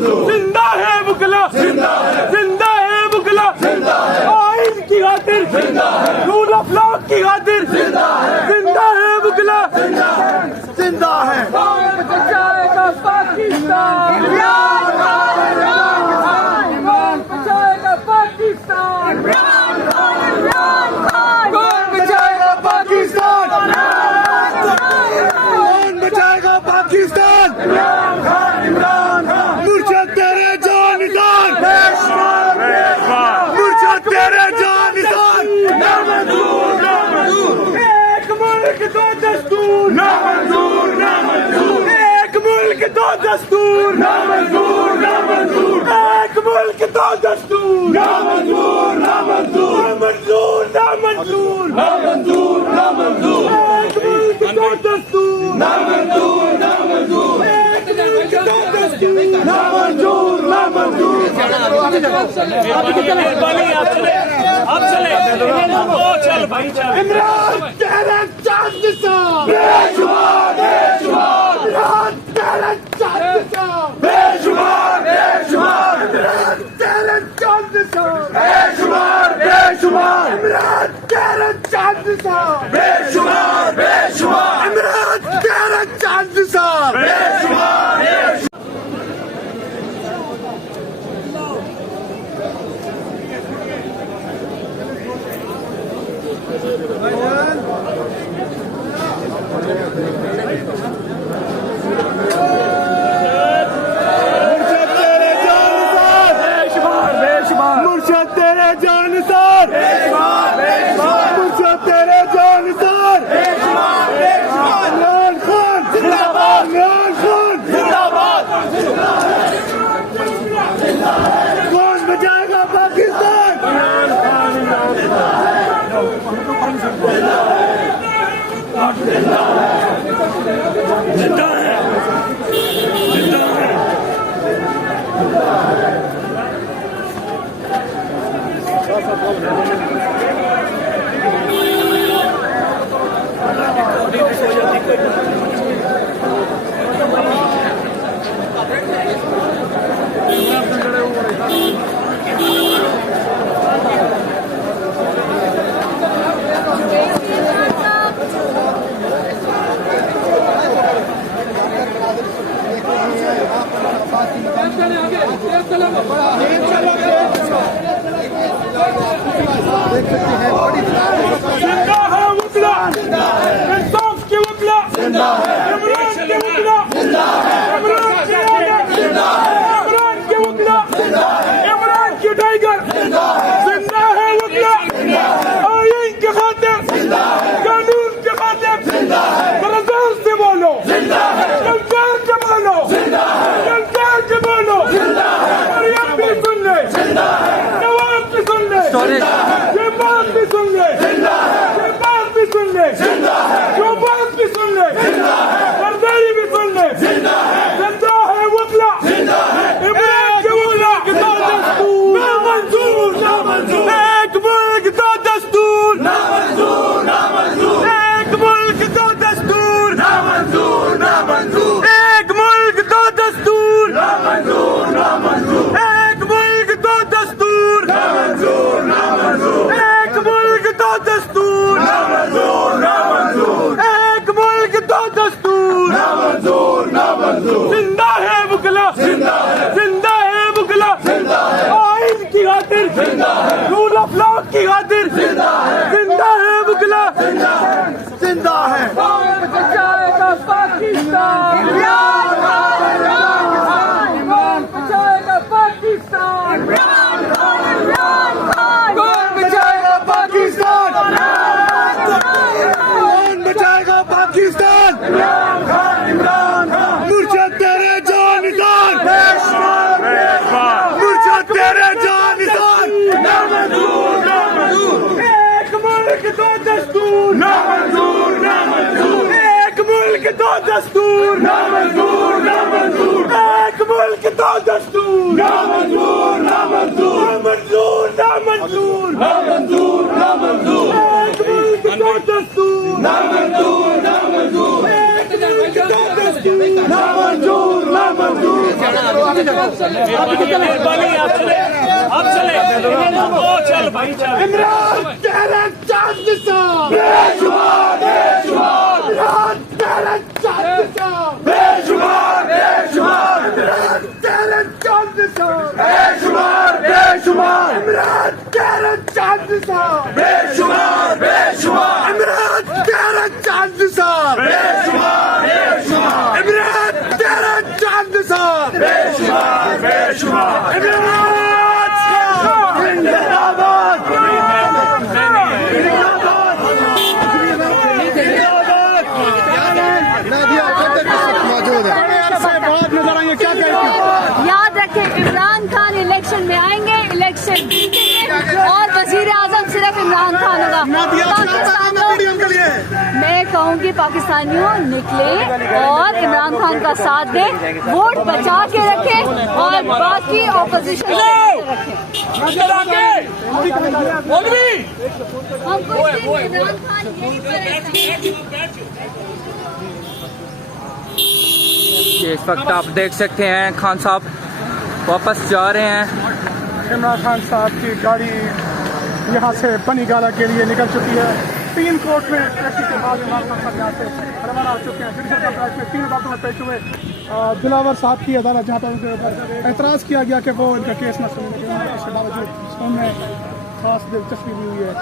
जिंदा है वकला, जिंदा है वकला, आइन की खातिर, रूल ऑफ लॉ की खातिर, जिंदा है वकला, जिंदा है। कौन बचाएगा पाकिस्तान, कौन बचाएगा पाकिस्तान, कौन बचाएगा पाकिस्तान, कौन बचाएगा पाकिस्तान, मुर्शद तेरे जान निशान, मुर्शद तेरे जान निशान, एक मुल्क दो दस्तूर, एक मुल्क दो दस्तूर, एक मुल्क दो दस्तूर, मंजूर ना मंजूर, एक मुल्क दो दस्तूर, आप चले ओ चल भाई चल। इमरान तेरे चांद सा बेशुमार, इमरान तेरे चांद सा बेशुमार, इमरान तेरे चांद सा बेशुमार, इमरान तेरे चांद सा बेशुमार, इमरान तेरे चांद सा बेशुमार। मुर्शद तेरे जानसार, मुर्शद तेरे जानसार, इमरान खान जिंदाबाद, इमरान खान जिंदाबाद, कौन बचाएगा पाकिस्तान, जिंदा है, जिंदा है। जिंदा है वकला, इंसाफ के वकला, इमरान के वकला, इमरान के वकला, इमरान के टाइगर, जिंदा है वकला, आइन के खातिर, कानून के खातिर, बरदार से बोलो, कलकार से बोलो, कलकार से बोलो, मरियम भी सुन ले, नवाब भी सुन ले, ये बात भी सुन ले, ये बात भी सुन ले, जो बात भी सुन ले, बरदारी भी सुन ले, जिंदा है वकला, इमरान के वकला, ना मंजूर, एक मुल्क दो दस्तूर, एक मुल्क दो दस्तूर, एक मुल्क दो दस्तूर, एक मुल्क दो दस्तूर, एक मुल्क दो दस्तूर, एक मुल्क दो दस्तूर, जिंदा है वकला, जिंदा है वकला, आइन की खातिर, रूल ऑफ लॉ की खातिर, जिंदा है वकला, जिंदा है। कौन बचाएगा पाकिस्तान, कौन बचाएगा पाकिस्तान, कौन बचाएगा पाकिस्तान, कौन बचाएगा पाकिस्तान, मुर्शद तेरे जान निशान, मुर्शद तेरे जान निशान, एक मुल्क दो दस्तूर, एक मुल्क दो दस्तूर, एक मुल्क दो दस्तूर, मंजूर ना मंजूर, एक मुल्क दो दस्तूर, एक मुल्क दो दस्तूर, ना मंजूर, मेहरबानी आप चले ओ चल भाई चल इमरान तेरे चांद सा बेशुमार बेशुमार इमरान तेरे चांद सा बेशुमार बेशुमार इमरान तेरे चांद सा बेशुमार बेशुमार इमरान तेरे चांद सा बेशुमार बेशुमार इमरान तेरे चांद सा बेशुमार बेशुमार इमरान तेरे चांद सा बेशुमार बेशुमार इमरान जिंदाबाद याद रखें, इमरान खान इलेक्शन में आएंगे, इलेक्शन जीतेंगे और वजीर आजम सिर्फ इमरान खान होगा। मैं कहूँगी पाकिस्तानियों निकले और इमरान खान का साथ दें, वोट बचा के रखें और बाकी ऑपोजिशन रखें। हम कुछ दिन इमरान खान यहीं पर ये इस वक्त आप देख सकते हैं खान साहब वापस जा रहे हैं। इमरान खान साहब की गाड़ी यहाँ से बनी गाला के लिए निकल चुकी है। 3 कोर्ट में टैक्सी के बाद इमरान खान साहब यहाँ से रवाना हो चुके हैं। जुडिशल कंप्लेक्स में 3 अदालतों में पेश हुए। दिलावर साहब की अदालत जहाँ पर उनके ऊपर एतराज़ किया गया कि वो इनका केस न सुने, इसके बावजूद उनमें खास दिलचस्पी ली हुई है।